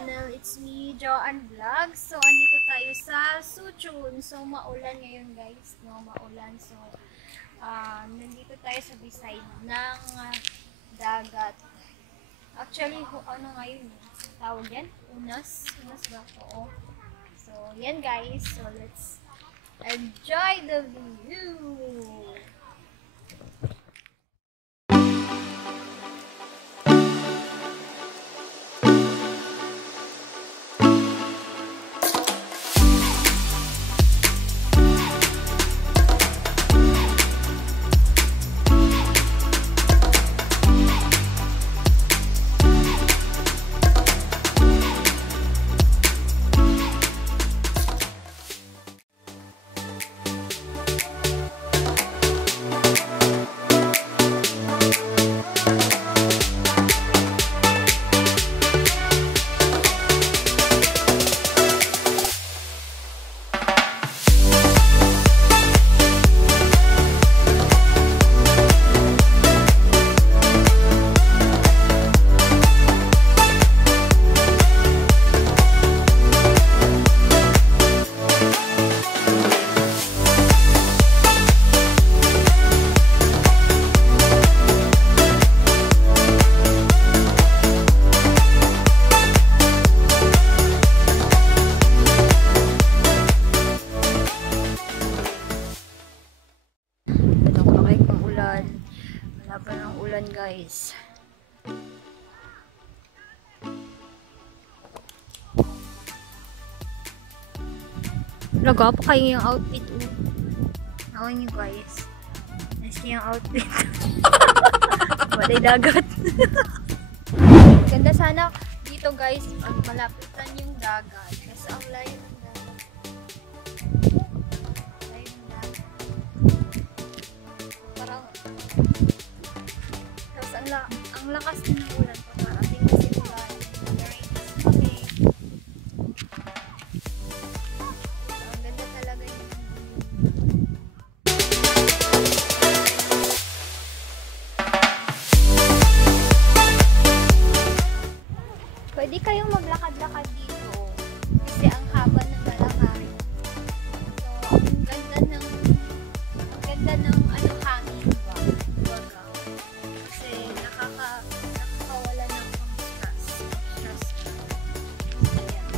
channel. It's me, Joanne Vlog. So, andito tayo sa Suchon. So, maulan ngayon guys. No, maulan. So, nandito tayo sa beside ng dagat. Actually, ano ngayon? Tawag yan? Unas? Unas ba? Oo. So, yan guys. So, let's enjoy the view! Wala pa ng ulan guys. Laga pa kayo yung outfit. Nakuha nyo guys. Nice yung outfit. Walay dagat. Ganda sana dito guys. Malapitan yung dagat. Kasi ang layo ng dagat. Layo ng dagat. Parang ang lakas ng ulan pa parating kasi ulan. Okay. Ang ganda talaga yung pwede kayong maglakad-lakad dito kasi ang haba ng lalakad. So, ang ganda ng ano hangin ba? Baga. Kasi nakakawala ng stress. Ayan.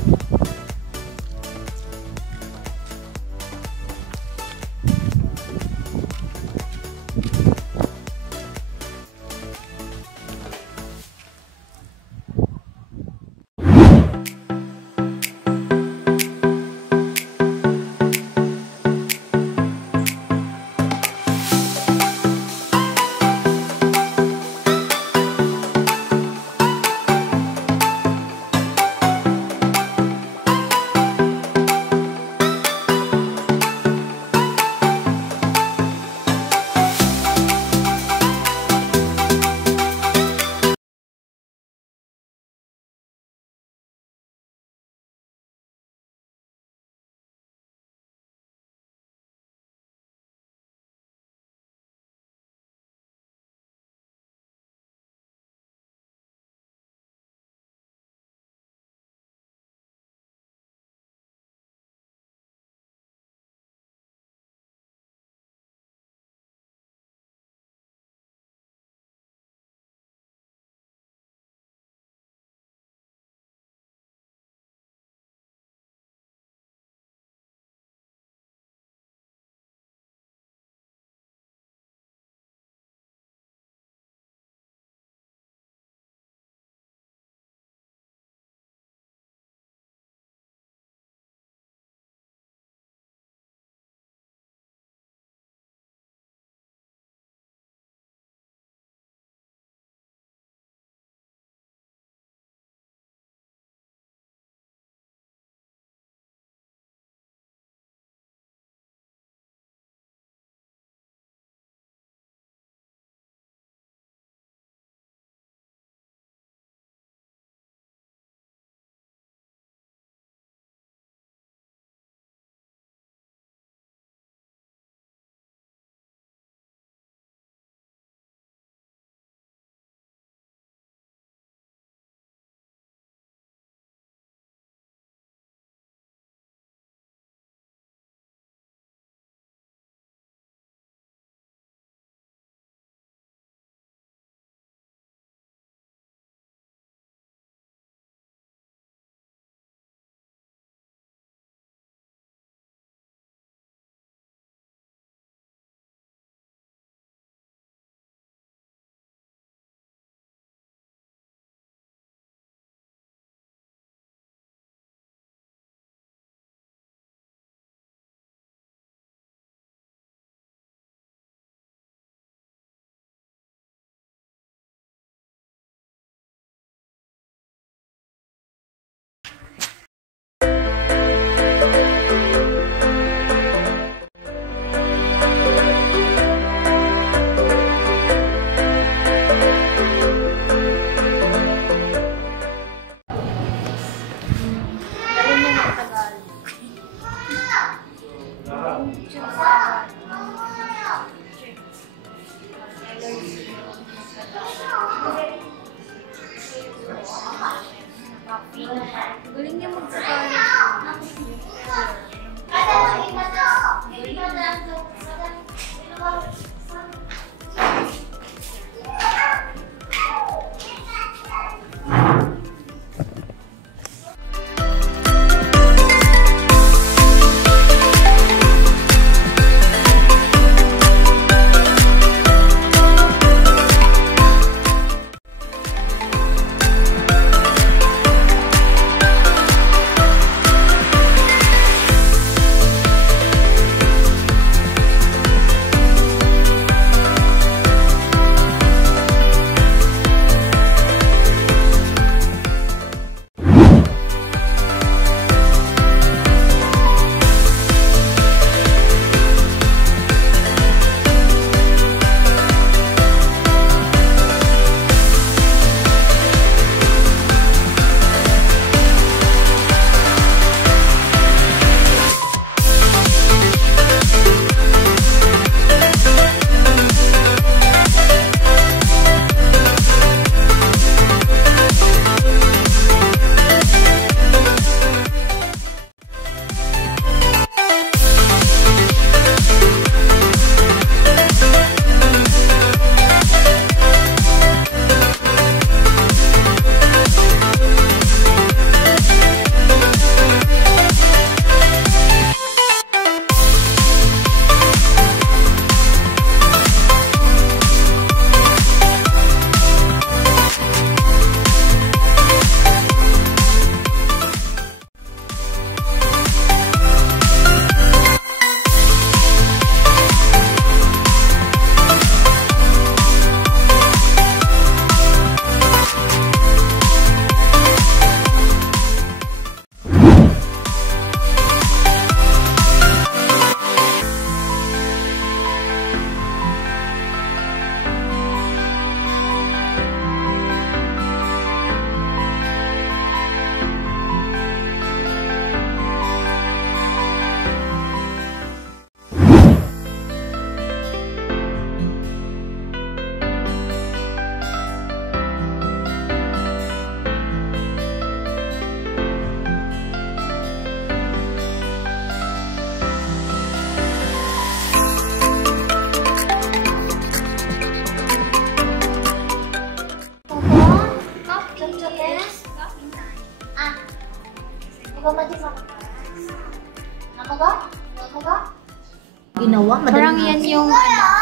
ginawa? Parang Madaling yan araw. yung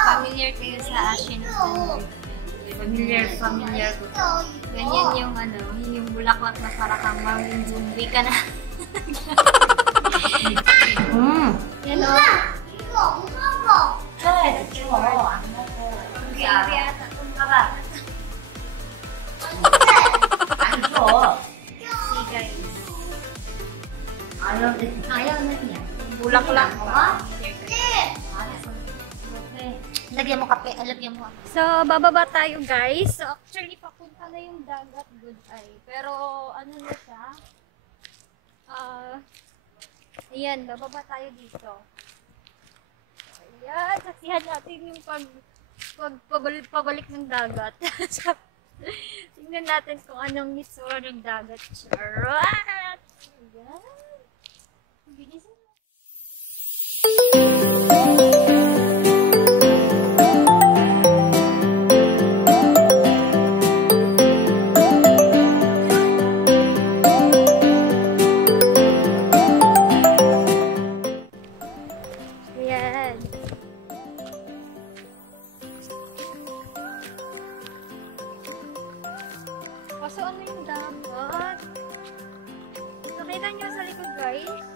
familiar kayo sa Asian food. Familiar ko. Ganyan yung yung bulaklak na para kang maging zombie ka na. Yan o. Grabe ata itong baba. See guys. Ayaw na niya. Bulaklak. Lagyan mo kape. Lagyan mo. So, bababa tayo guys. So, actually, papunta na yung dagat, good eye. Pero, ano na siya? Ayan, bababa tayo dito. Ayan, saksihan natin yung pabalik ng dagat. So, tingnan natin kung anong itsura ng dagat. Charot! Ayan. Bilis na. Ayan. Kaso ano yung dagat? Nakita nyo sa likod guys?